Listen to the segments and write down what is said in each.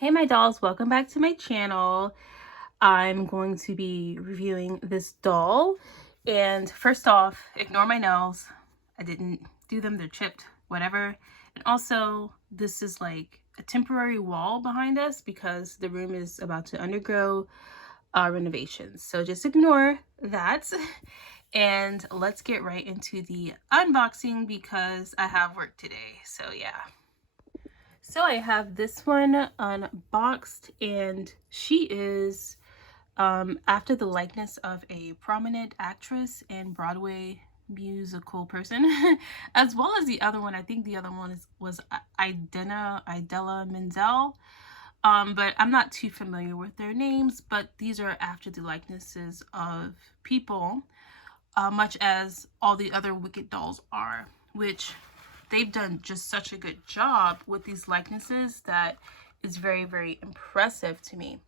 Hey my dolls, welcome back to my channel. I'm going to be reviewing this doll, and first off, ignore my nails. I didn't do them, they're chipped, whatever. And also, this is like a temporary wall behind us because the room is about to undergo renovations. So just ignore that and let's get right into the unboxing because I have work today. So yeah. So I have this one unboxed, and she is after the likeness of a prominent actress and Broadway musical person, as well as the other one. I think the other one was Idella Menzel. But I'm not too familiar with their names, but these are after the likenesses of people, much as all the other Wicked dolls are, which they've done just such a good job with these likenesses that is very, very impressive to me.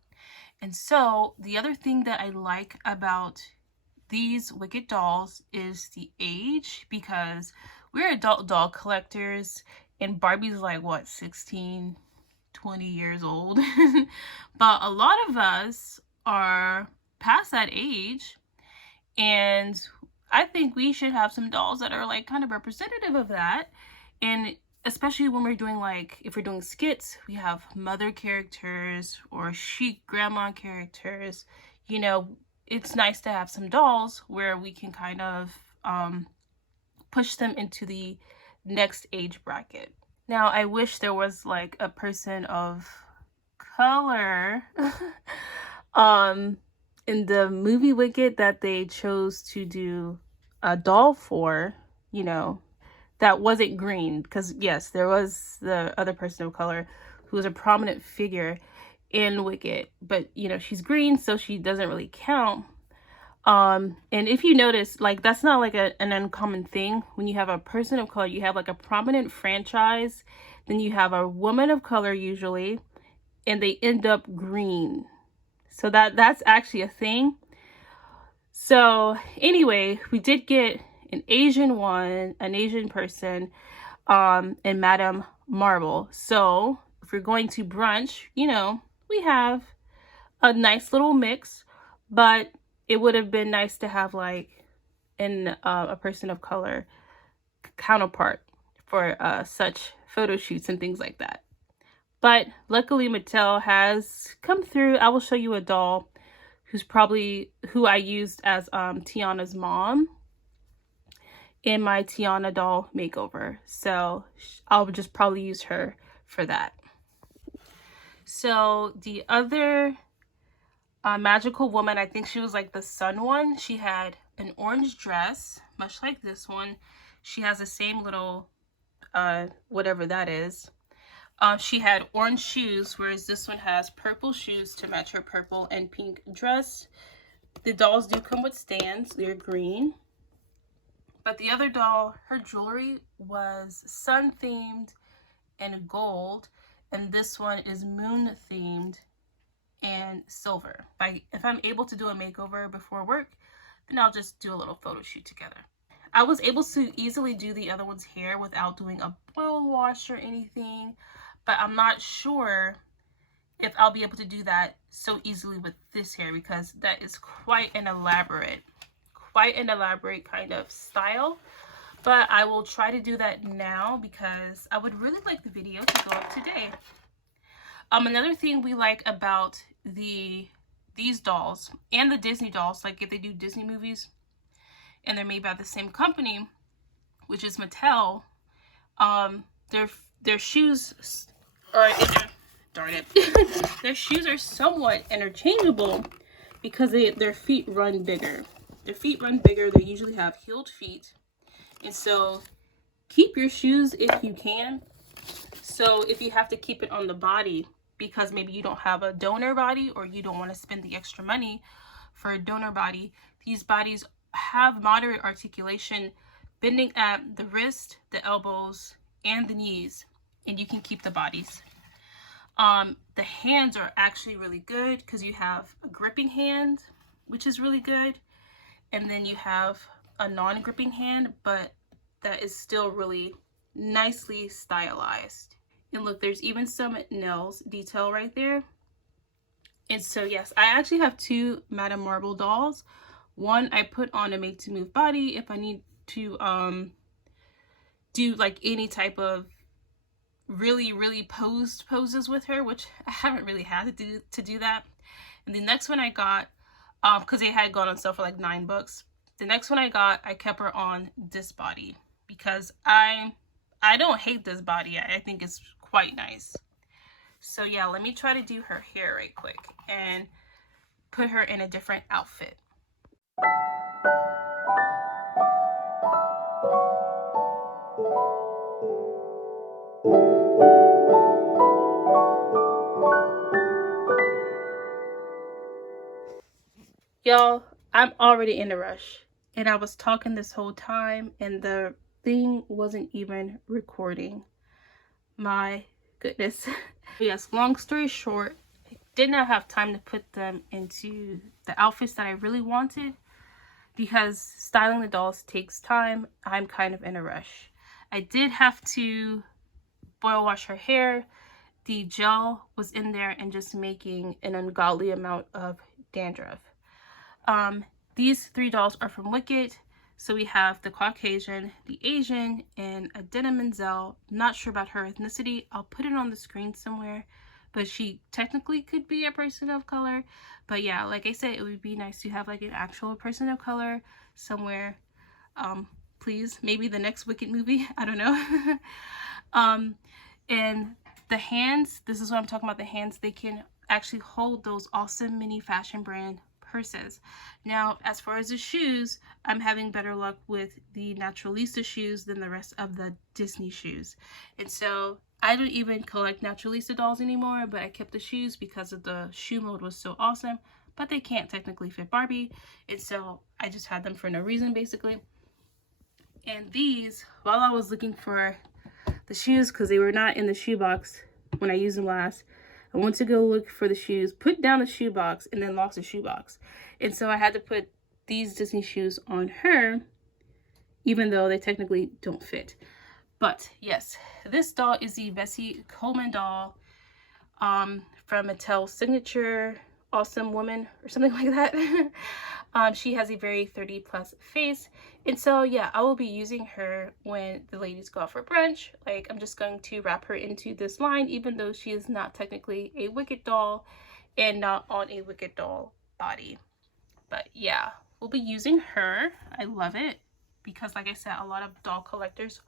And so the other thing that I like about these Wicked dolls is the age, because we're adult doll collectors and Barbie's like what, 16, 20 years old. But a lot of us are past that age, and I think we should have some dolls that are like kind of representative of that. And especially when we're doing, like, if we're doing skits, we have mother characters or chic grandma characters. You know, it's nice to have some dolls where we can kind of push them into the next age bracket. Now, I wish there was like a person of color in the movie Wicked that they chose to do a doll for, you know, that wasn't green, because yes, there was the other person of color who was a prominent figure in Wicked, but you know, she's green, so she doesn't really count. And if you notice, like, that's not like an uncommon thing. When you have a person of color, you have like a prominent franchise, then you have a woman of color usually, and they end up green. So that's actually a thing. So anyway, we did get an Asian person, and Madame Marble. So if we're going to brunch, you know, we have a nice little mix, but it would have been nice to have like a person of color counterpart for such photo shoots and things like that. But luckily Mattel has come through. I will show you a doll who I used as Tiana's mom in my Tiana doll makeover. So I'll just probably use her for that. So the other magical woman, I think she was like the sun one. She had an orange dress, much like this one. She has the same little, whatever that is. She had orange shoes, whereas this one has purple shoes to match her purple and pink dress. The dolls do come with stands. They're green. But the other doll, her jewelry was sun themed and gold, and this one is moon themed and silver. If I'm able to do a makeover before work, then I'll just do a little photo shoot together. I was able to easily do the other one's hair without doing a boil wash or anything, but I'm not sure if I'll be able to do that so easily with this hair, because that is quite an elaborate kind of style. But I will try to do that now because I would really like the video to go up today. Another thing we like about these dolls and the Disney dolls, like if they do Disney movies and they're made by the same company, which is Mattel, their shoes are darn it. Their shoes are somewhat interchangeable because their feet run bigger. Their feet run bigger. They usually have heeled feet. And so keep your shoes if you can. So if you have to keep it on the body because maybe you don't have a donor body or you don't want to spend the extra money for a donor body, these bodies have moderate articulation, bending at the wrist, the elbows, and the knees, and you can keep the bodies. The hands are actually really good because you have a gripping hand, which is really good, and then you have a non-gripping hand, but that is still really nicely stylized. And look, there's even some nails detail right there. And so yes, I actually have two Madame Marble dolls. One I put on a Make to Move body if I need to do like any type of really posed poses with her, which I haven't really had to do that. And the next one I got, because they had gone on sale for like $9. The next one I got, I kept her on this body because I don't hate this body. I think it's quite nice. So yeah, let me try to do her hair right quick and put her in a different outfit. Y'all, I'm already in a rush, and I was talking this whole time and the thing wasn't even recording. My goodness. Yes, long story short, I did not have time to put them into the outfits that I really wanted because styling the dolls takes time. I'm kind of in a rush. I did have to boil wash her hair. The gel was in there and just making an ungodly amount of dandruff. These three dolls are from Wicked. So we have the Caucasian, the Asian, and a Dina Menzel. Not sure about her ethnicity. I'll put it on the screen somewhere. But she technically could be a person of color. But yeah, like I said, it would be nice to have like an actual person of color somewhere. Please, maybe the next Wicked movie. I don't know. And the hands, this is what I'm talking about, the hands, they can actually hold those awesome mini fashion brand purses. Now, as far as the shoes, I'm having better luck with the Naturalista shoes than the rest of the Disney shoes. And so I don't even collect Naturalista dolls anymore, but I kept the shoes because of the shoe mode was so awesome, but they can't technically fit Barbie. And so I just had them for no reason, basically. And these, while I was looking for the shoes, because they were not in the shoebox when I used them last, I went to go look for the shoes, put down the shoebox, and then lost the shoebox. And so I had to put these Disney shoes on her, even though they technically don't fit. But yes, this doll is the Bessie Coleman doll from Mattel's Signature Awesome Woman or something like that. She has a very 30+ face. And so yeah, I will be using her when the ladies go out for brunch. Like, I'm just going to wrap her into this line, even though she is not technically a Wicked doll and not on a Wicked doll body. But yeah, we'll be using her. I love it because, like I said, a lot of doll collectors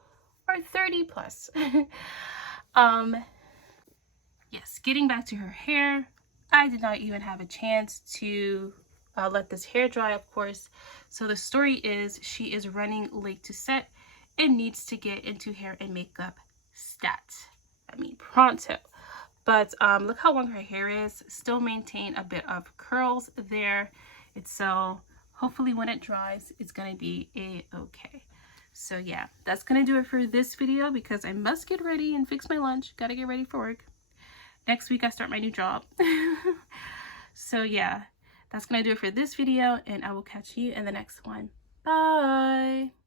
are 30+. Yes, getting back to her hair, I did not even have a chance to let this hair dry, of course. So the story is she is running late to set and needs to get into hair and makeup pronto. But look how long her hair is. Still maintain a bit of curls there. It's so hopefully when it dries, it's gonna be a-okay. So yeah, that's gonna do it for this video because I must get ready and fix my lunch. Gotta get ready for work. Next week I start my new job. So yeah, that's gonna do it for this video, and I will catch you in the next one. Bye.